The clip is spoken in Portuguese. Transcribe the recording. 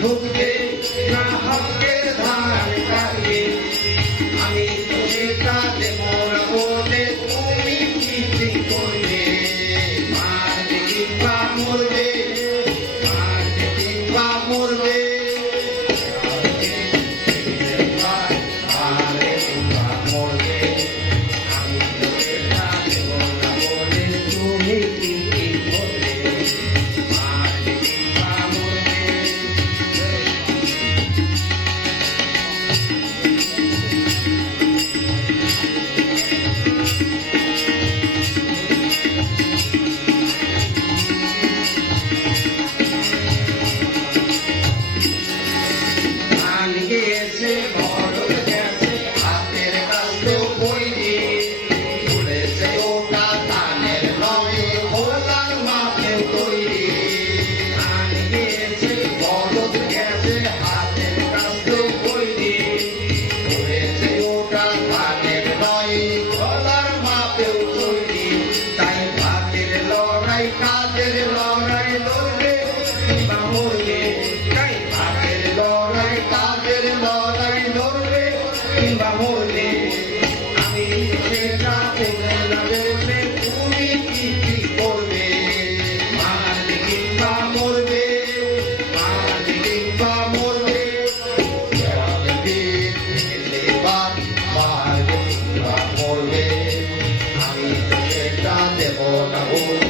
Look Botafogo.